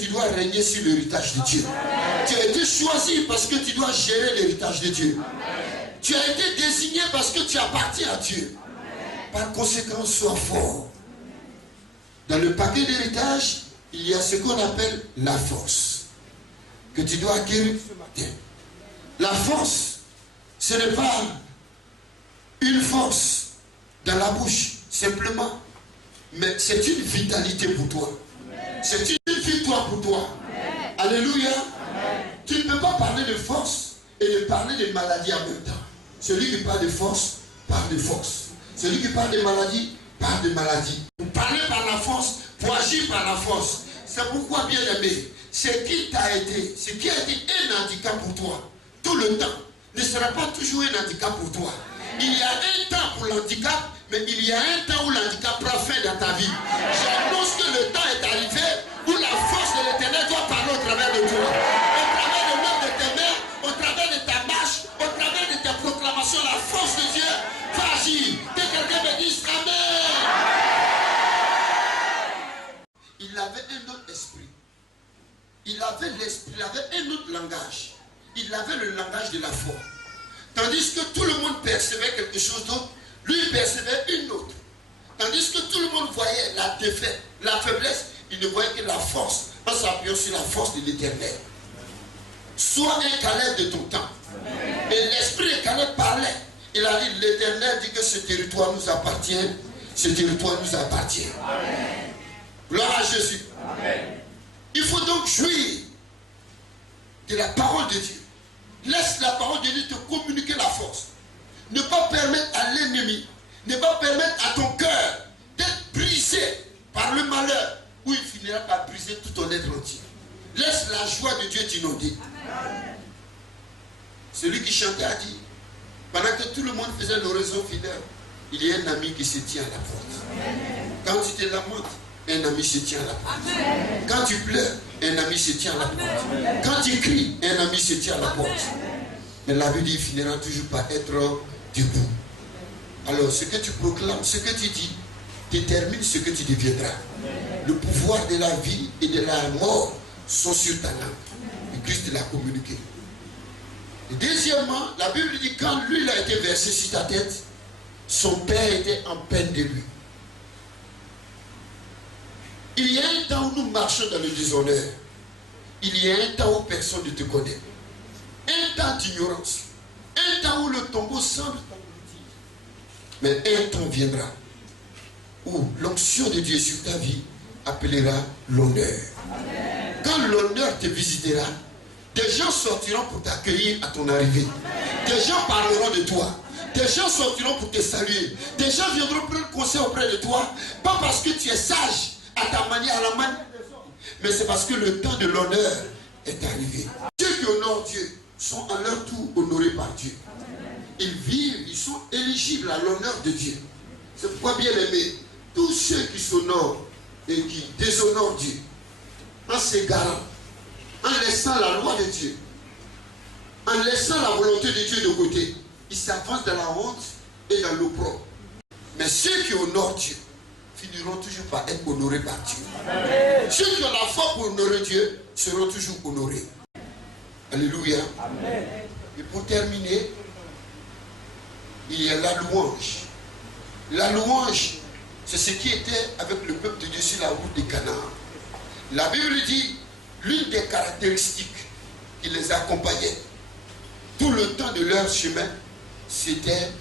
tu dois régner sur l'héritage de Dieu. Tu as été choisi parce que tu dois gérer l'héritage de Dieu. Tu as été désigné parce que tu appartiens à Dieu. Par conséquent, sois fort. Dans le paquet d'héritage, il y a ce qu'on appelle la force que tu dois acquérir ce matin. La force, ce n'est pas une force dans la bouche, simplement, mais c'est une vitalité pour toi. C'est une victoire pour toi. Alléluia. Tu ne peux pas parler de force et de parler de maladie en même temps. Celui qui parle de force, parle de force. Celui qui parle de maladie, parle de maladie. Pour parler par la force, pour agir par la force. C'est pourquoi, bien aimé, ce qui a été un handicap pour toi, tout le temps, ne sera pas toujours un handicap pour toi. Il y a un temps pour l'handicap, mais il y a un temps où l'handicap prend fin dans ta vie. J'annonce que le temps est arrivé où la force de l'Éternel doit parler au travers de toi. Au travers de l'œuvre de tes mains, au travers de ta marche, au travers de tes proclamations, la force de Dieu va agir. Que quelqu'un me dise Amen. Il avait un autre esprit. Il avait l'esprit, il avait un autre langage. Il avait le langage de la foi. Tandis que tout le monde percevait quelque chose d'autre, lui percevait une autre. Tandis que tout le monde voyait la défaite, la faiblesse, il ne voyait que la force, en s'appuyant sur la force de l'Éternel. Sois un Caleb de ton temps. Et l'esprit de Caleb parlait. Il a dit, l'Éternel dit que ce territoire nous appartient. Ce territoire nous appartient. Amen. Gloire à Jésus. Amen. Il faut donc jouir de la parole de Dieu. Laisse la parole de Dieu te communiquer la force. Ne pas permettre à l'ennemi, ne pas permettre à ton cœur d'être brisé par le malheur, où il finira par briser tout ton être entier. Laisse la joie de Dieu t'inonder. Celui qui chantait a dit, pendant que tout le monde faisait l'oraison fidèle, il y a un ami qui se tient à la porte. Quand tu te lamentes, un ami se tient à la porte. Quand tu pleures, un ami se tient à la porte. Quand tu cries, un ami se tient à la porte. Mais la Bible dit, il finira toujours par être debout. Alors, ce que tu proclames, ce que tu dis, détermine ce que tu deviendras. Le pouvoir de la vie et de la mort sont sur ta langue. Et Christ l'a communiqué. Et deuxièmement, la Bible dit, quand l'huile a été versée sur ta tête, son père était en peine de lui. Il y a un temps où nous marchons dans le déshonneur. Il y a un temps où personne ne te connaît. Un temps d'ignorance. Un temps où le tombeau semble t'engloutir. Mais un temps viendra où l'onction de Dieu sur ta vie appellera l'honneur. Quand l'honneur te visitera, des gens sortiront pour t'accueillir à ton arrivée. Des gens parleront de toi. Des gens sortiront pour te saluer. Des gens viendront prendre conseil auprès de toi. Pas parce que tu es sage à ta manière, à la manière des hommes, mais c'est parce que le temps de l'honneur est arrivé. Ceux qui honorent Dieu sont à leur tour honorés par Dieu. Ils vivent, ils sont éligibles à l'honneur de Dieu. C'est pourquoi, bien aimé, tous ceux qui s'honorent et qui déshonorent Dieu, en s'égarant, en laissant la loi de Dieu, en laissant la volonté de Dieu de côté, ils s'avancent dans la honte et dans l'opprobre. Mais ceux qui honorent Dieu finiront toujours par être honorés par Dieu. Amen. Ceux qui ont la foi pour honorer Dieu seront toujours honorés. Alléluia. Amen. Et pour terminer, il y a la louange. La louange, c'est ce qui était avec le peuple de Dieu sur la route de Canaan. La Bible dit, l'une des caractéristiques qui les accompagnait tout le temps de leur chemin, c'était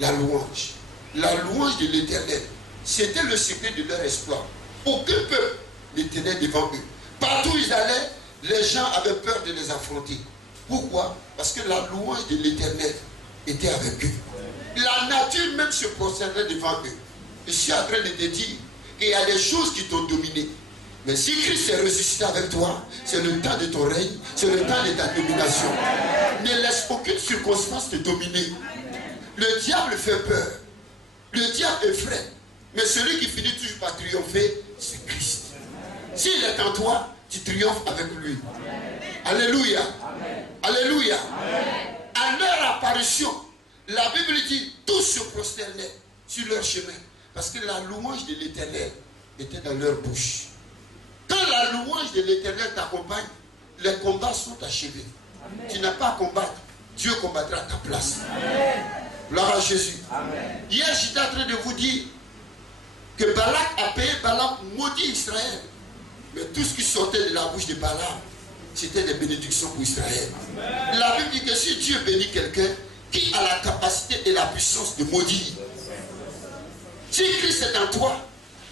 la louange. La louange de l'Éternel. C'était le secret de leur exploit. Aucun peuple ne tenait devant eux. Partout où ils allaient, les gens avaient peur de les affronter. Pourquoi? Parce que la louange de l'Éternel était avec eux. La nature même se prosternait devant eux. Je suis en train de te dire qu'il y a des choses qui t'ont dominé. Mais si Christ est ressuscité avec toi, c'est le temps de ton règne, c'est le temps de ta domination. Ne laisse aucune circonstance te dominer. Le diable fait peur. Le diable effraie. Mais celui qui finit toujours par triompher, c'est Christ. S'il est en toi, tu triomphes avec lui. Alléluia. Alléluia. À leur apparition, la Bible dit, tous se prosternaient sur leur chemin. Parce que la louange de l'Éternel était dans leur bouche. Quand Quand la louange de l'Éternel t'accompagne, les combats sont achevés. Amen. Tu n'as pas à combattre. Dieu combattra à ta place. Gloire à Jésus. Amen. Hier, j'étais en train de vous dire que Balak a payé Balaam maudit Israël. Mais tout ce qui sortait de la bouche de Balaam, c'était des bénédictions pour Israël. Amen. La Bible dit que si Dieu bénit quelqu'un, qui a la capacité et la puissance de maudire? Si Christ est en toi,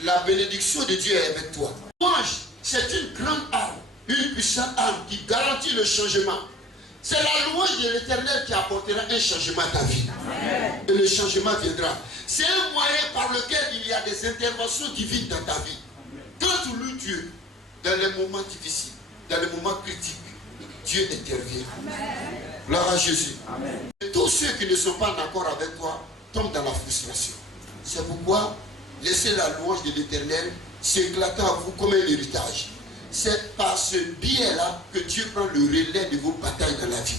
la bénédiction de Dieu est avec toi. Louange, c'est une grande arme, une puissante arme qui garantit le changement. C'est la louange de l'Éternel qui apportera un changement à ta vie. Amen. Et le changement viendra. C'est un moyen par lequel il y a des interventions divines dans ta vie. Quand tu loues Dieu, dans les moments difficiles, dans les moments critiques, Dieu intervient. Amen. Gloire à Jésus. Amen. Et tous ceux qui ne sont pas d'accord avec toi tombent dans la frustration. C'est pourquoi laissez la louange de l'Éternel s'éclater à vous comme un héritage. C'est par ce biais-là que Dieu prend le relais de vos batailles dans la vie.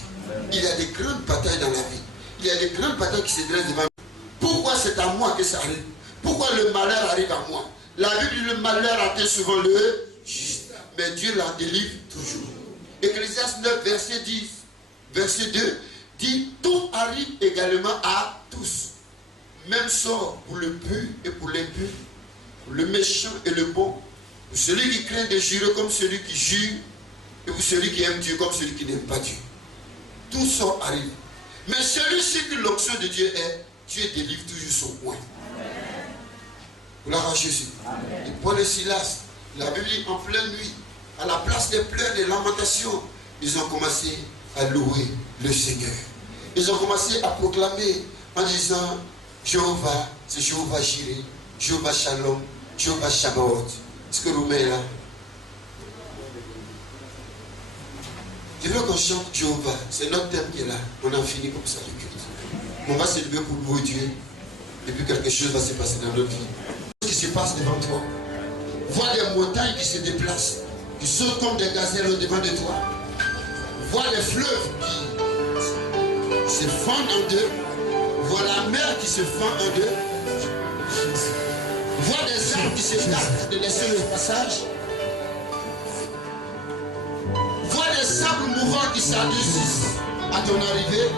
Il y a des grandes batailles dans la vie. Il y a des grandes batailles qui se dressent devant nous. Pourquoi c'est à moi que ça arrive? Pourquoi le malheur arrive à moi? La Bible dit le malheur atteint souvent le juste, mais Dieu la délivre toujours. Ecclésiaste 9, verset 10, verset 2, dit tout arrive également à tous. Même sort pour le pur et pour l'impur, pour le méchant et le bon, pour celui qui craint de jurer comme celui qui jure, et pour celui qui aime Dieu comme celui qui n'aime pas Dieu. Tout sort arrive. Mais celui-ci que l'onction de Dieu est, Dieu délivre toujours son coin. Gloire à Jésus. Amen. Et Paul et Silas, la Bible dit en pleine nuit, à la place des pleurs, des lamentations, ils ont commencé à louer le Seigneur. Ils ont commencé à proclamer en disant Jéhovah, c'est Jéhovah Jireh, Jéhovah Shalom, Jéhovah Shabbat. Est-ce que vous mettez là? Je veux qu'on chante Jéhovah. C'est notre thème qui est là. On a fini comme ça le culte. On va se lever pour louer Dieu. Et puis quelque chose va se passer dans notre vie. Ce qui se passe devant toi. Vois des montagnes qui se déplacent, qui sautent comme des gazelles au-devant de toi. Vois les fleuves qui se fendent en deux. Vois la mer qui se fend en deux. Vois des arbres qui se tardent de laisser le passage. Vois des sables mouvants qui s'adoucissent à ton arrivée.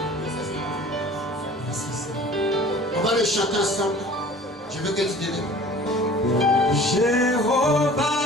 On va le chanter ensemble. Je veux que tu te lèves. Jéhovah.